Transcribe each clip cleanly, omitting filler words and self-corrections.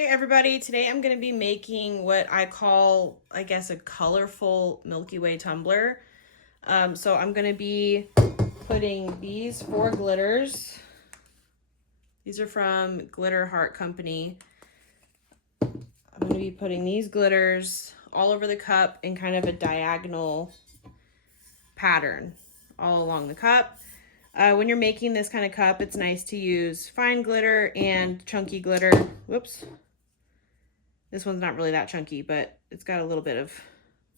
Hey everybody, today I'm going to be making what I call, I guess, a colorful Milky Way tumbler. So I'm going to be putting these 4 glitters. These are from Glitter Heart Company. I'm going to be putting these glitters all over the cup in kind of a diagonal pattern all along the cup. When you're making this kind of cup, it's nice to use fine glitter and chunky glitter. Whoops. This one's not really that chunky, but it's got a little bit of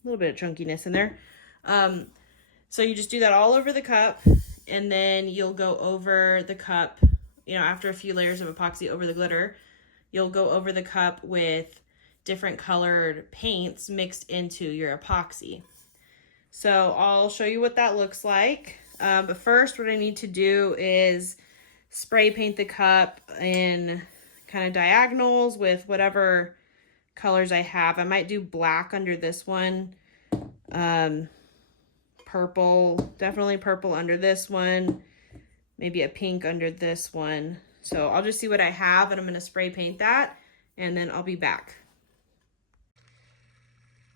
chunkiness in there. So you just do that all over the cup, and then you'll go over the cup, after a few layers of epoxy over the glitter, you'll go over the cup with different colored paints mixed into your epoxy. So I'll show you what that looks like. But first, what I need to do is spray paint the cup in kind of diagonals with whatever colors I have. I might do black under this one, purple, definitely purple under this one, maybe a pink under this one. So I'll just see what I have, and I'm going to spray paint that, and then I'll be back.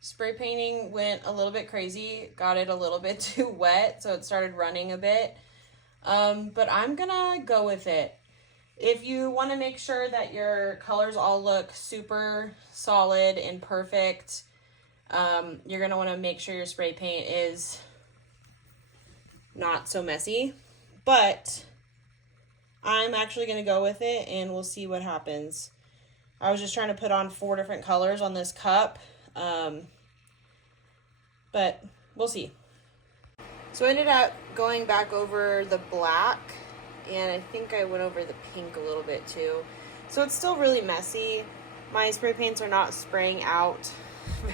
Spray painting went a little bit crazy, got it a little bit too wet, so it started running a bit, but I'm gonna go with it. If you want to make sure that your colors all look super solid and perfect, you're going to want to make sure your spray paint is not so messy. But I'm actually going to go with it, and we'll see what happens. I was just trying to put on 4 different colors on this cup, but we'll see. So I ended up going back over the black, and I think I went over the pink a little bit too. So it's still really messy. My spray paints are not spraying out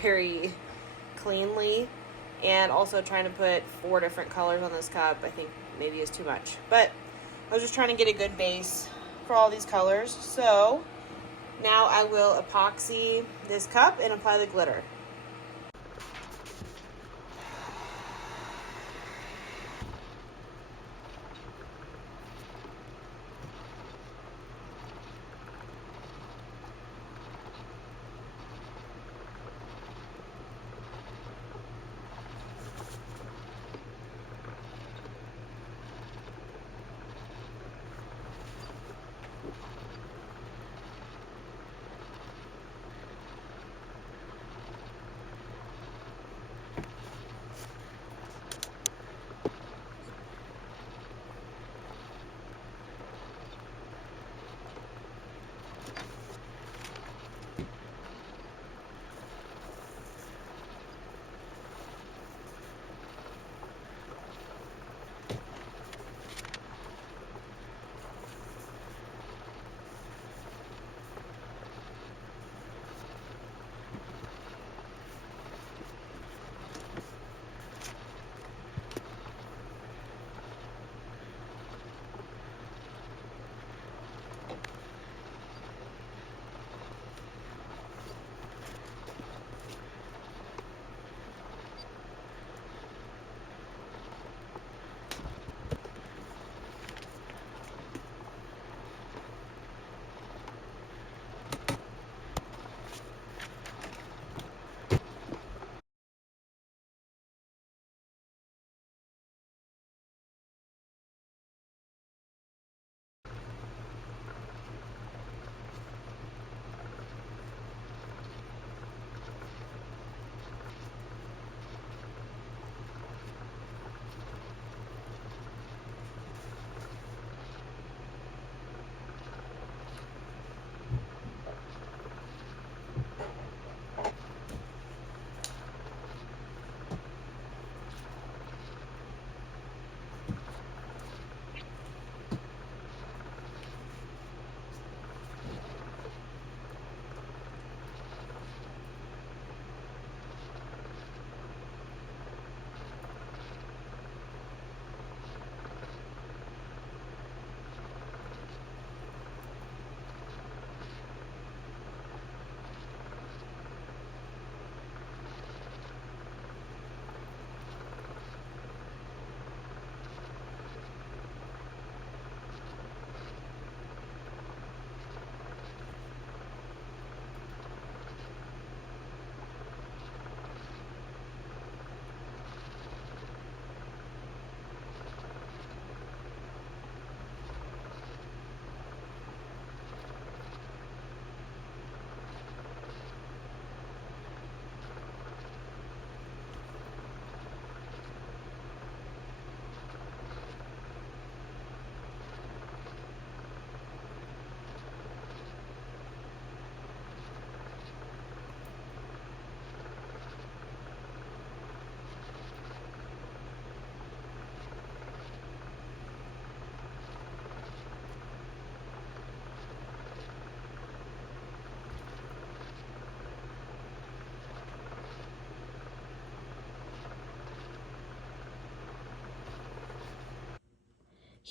very cleanly. And also trying to put 4 different colors on this cup, I think maybe is too much. But I was just trying to get a good base for all these colors. So now I will epoxy this cup and apply the glitter.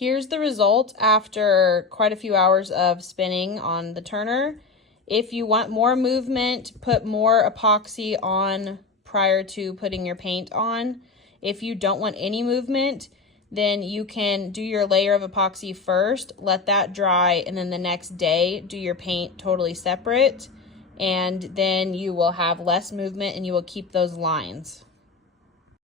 Here's the result after quite a few hours of spinning on the turner. If you want more movement, put more epoxy on prior to putting your paint on. If you don't want any movement, then you can do your layer of epoxy first, let that dry, and then the next day do your paint totally separate, and then you will have less movement and you will keep those lines.